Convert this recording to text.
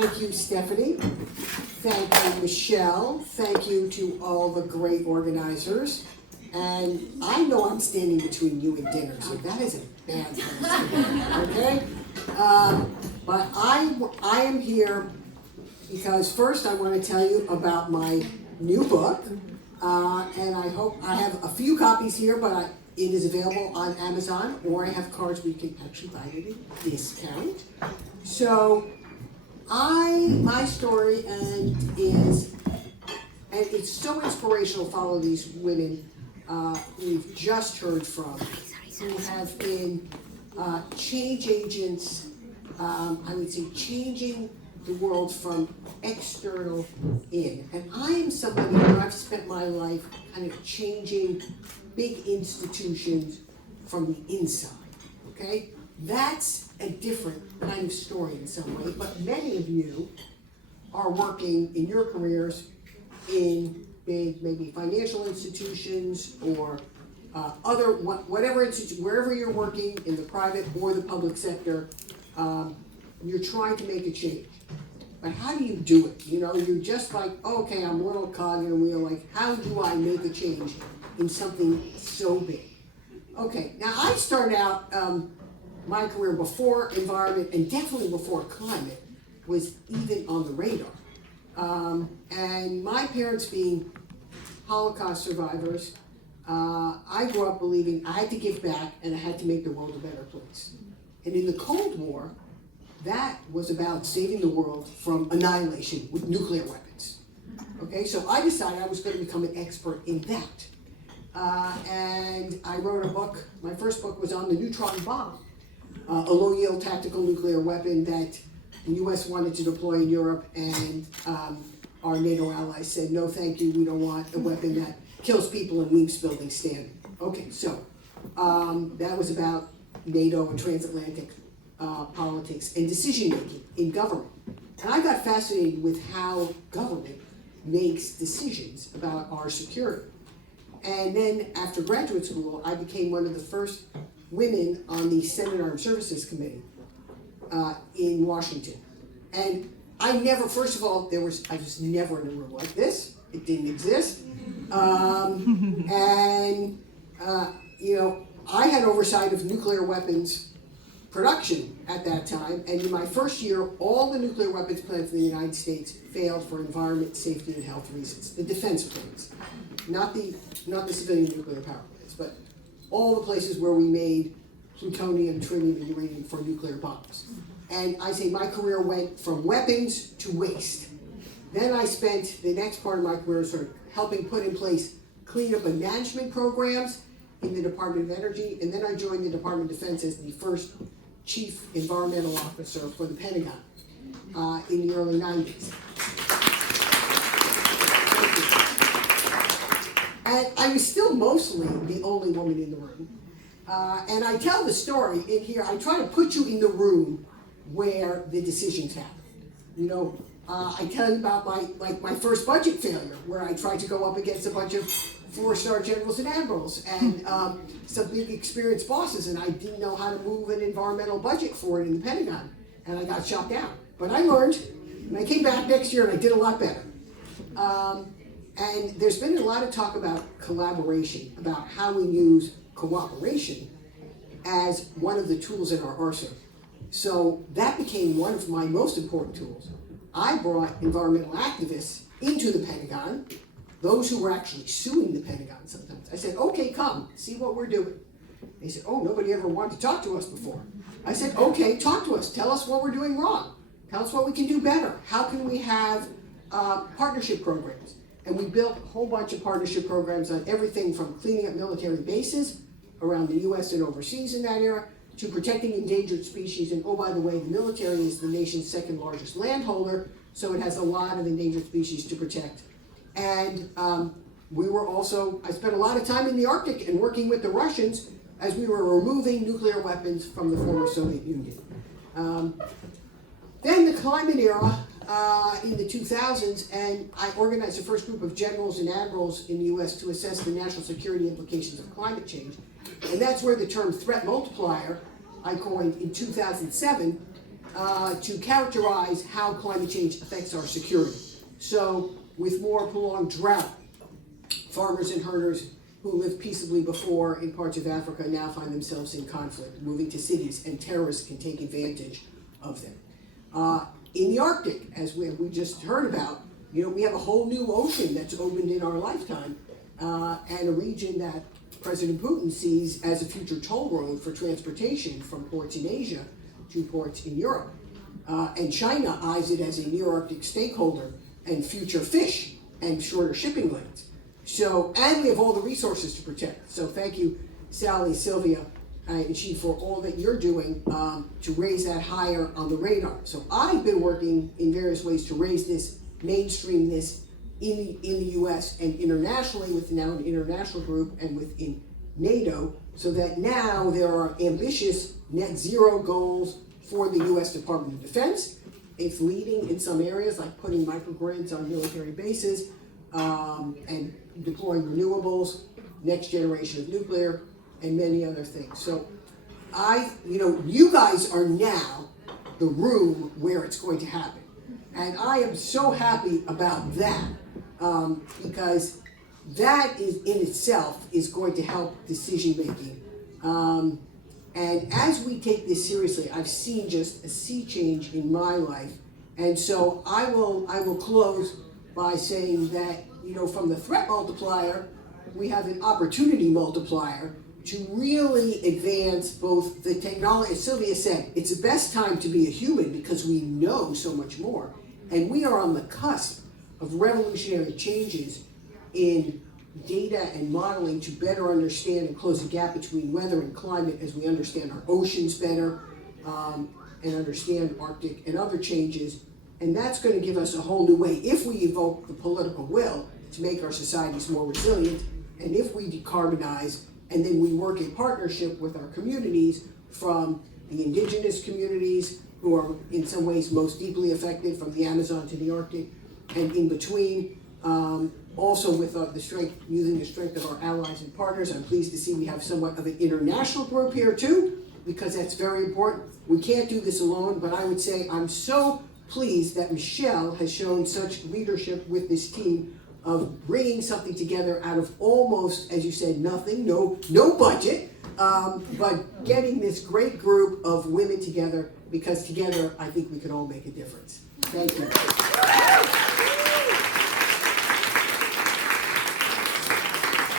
Thank you, Stephanie. Thank you, Michelle. Thank you to all the great organizers. And I know I'm standing between you and dinner, so that is a bad place to be, okay? But I am here because first I want to tell you about my new book. And I hope I have a few copies here, but it is available on Amazon, or I have cards where you can actually buy it at a discount. So my story is it's so inspirational to follow these women we've just heard from, who have been change agents, I would say changing the world from external in. And I am somebody who I've spent my life kind of changing big institutions from the inside, okay? That's a different kind of story in some way, but many of you are working in your careers in big, maybe financial institutions or whatever institution, wherever you're working in the private or the public sector, you're trying to make a change. But how do you do it? You know, you're just like, oh, okay, I'm a little cog in a wheel, like, how do I make a change in something so big? Okay, now I started out my career before environment and definitely before climate was even on the radar. And my parents being Holocaust survivors, I grew up believing I had to give back and I had to make the world a better place. And in the Cold War, that was about saving the world from annihilation with nuclear weapons. Okay, so I decided I was going to become an expert in that. And I wrote a book. My first book was on the neutron bomb, a low-yield tactical nuclear weapon that the U.S. wanted to deploy in Europe, and our NATO allies said, no, thank you, we don't want a weapon that kills people and leaves buildings standing. Okay, so that was about NATO and transatlantic politics and decision-making in government. And I got fascinated with how government makes decisions about our security. And then after graduate school, I became one of the first women on the Senate Armed Services Committee in Washington. And I never, first of all, I was never in a room like this. It didn't exist. You know, I had oversight of nuclear weapons production at that time, and in my first year, all the nuclear weapons plants in the United States failed for environment, safety, and health reasons. The defense plants, not the civilian nuclear power plants, but all the places where we made plutonium, tritium, and uranium for nuclear bombs. And I say my career went from weapons to waste. Then I spent the next part of my career sort of helping put in place cleanup and management programs in the Department of Energy, and then I joined the Department of Defense as the first chief environmental officer for the Pentagon in the early 90s. And I was still mostly the only woman in the room. And I tell the story in here, I try to put you in the room where the decisions happen. You know, I tell you about my first budget failure, where I tried to go up against a bunch of 4-star generals and admirals and some big experienced bosses, and I didn't know how to move an environmental budget for it in the Pentagon, and I got shot down. But I learned, and I came back next year and I did a lot better. And there's been a lot of talk about collaboration, about how we use cooperation as one of the tools in our arsenal. So that became one of my most important tools. I brought environmental activists into the Pentagon, those who were actually suing the Pentagon sometimes. I said, okay, come, see what we're doing. They said, oh, nobody ever wanted to talk to us before. I said, okay, talk to us. Tell us what we're doing wrong. Tell us what we can do better. How can we have partnership programs? And we built a whole bunch of partnership programs on everything from cleaning up military bases around the U.S. and overseas in that era, to protecting endangered species. And oh, by the way, the military is the nation's second largest landholder, so it has a lot of endangered species to protect. And I spent a lot of time in the Arctic and working with the Russians as we were removing nuclear weapons from the former Soviet Union. Then the climate era in the 2000s, and I organized the first group of generals and admirals in the US to assess the national security implications of climate change. And that's where the term threat multiplier I coined in 2007 to characterize how climate change affects our security. So with more prolonged drought, farmers and herders who lived peaceably before in parts of Africa now find themselves in conflict, moving to cities, and terrorists can take advantage of them. In the Arctic, as we just heard about, we have a whole new ocean that's opened in our lifetime, and a region that President Putin sees as a future toll road for transportation from ports in Asia to ports in Europe. And China eyes it as a near-Arctic stakeholder and future fish and shorter shipping lanes. So, and we have all the resources to protect. So thank you, Sally, Sylvia, and Chief, for all that you're doing to raise that higher on the radar. So I've been working in various ways to raise this, mainstream this in the U.S. and internationally with now an international group and within NATO, so that now there are ambitious net zero goals for the U.S. Department of Defense. It's leading in some areas like putting microgrids on military bases and deploying renewables, next generation of nuclear, and many other things. So you guys are now the room where it's going to happen. And I am so happy about that because that is in itself is going to help decision making. And as we take this seriously, I've seen just a sea change in my life. And so I will close by saying that, from the threat multiplier, we have an opportunity multiplier to really advance both the technology. As Sylvia said, it's the best time to be a human because we know so much more. And we are on the cusp of revolutionary changes in data and modeling to better understand and close the gap between weather and climate as we understand our oceans better and understand Arctic and other changes. And that's going to give us a whole new way if we evoke the political will to make our societies more resilient, and if we decarbonize, and then we work in partnership with our communities, from the indigenous communities who are in some ways most deeply affected, from the Amazon to the Arctic, and in between, also with using the strength of our allies and partners. I'm pleased to see we have somewhat of an international group here too, because that's very important. We can't do this alone, but I would say I'm so pleased that Michelle has shown such leadership with this team of bringing something together out of almost, as you said, nothing, no budget, but getting this great group of women together, because together I think we can all make a difference. Thank you.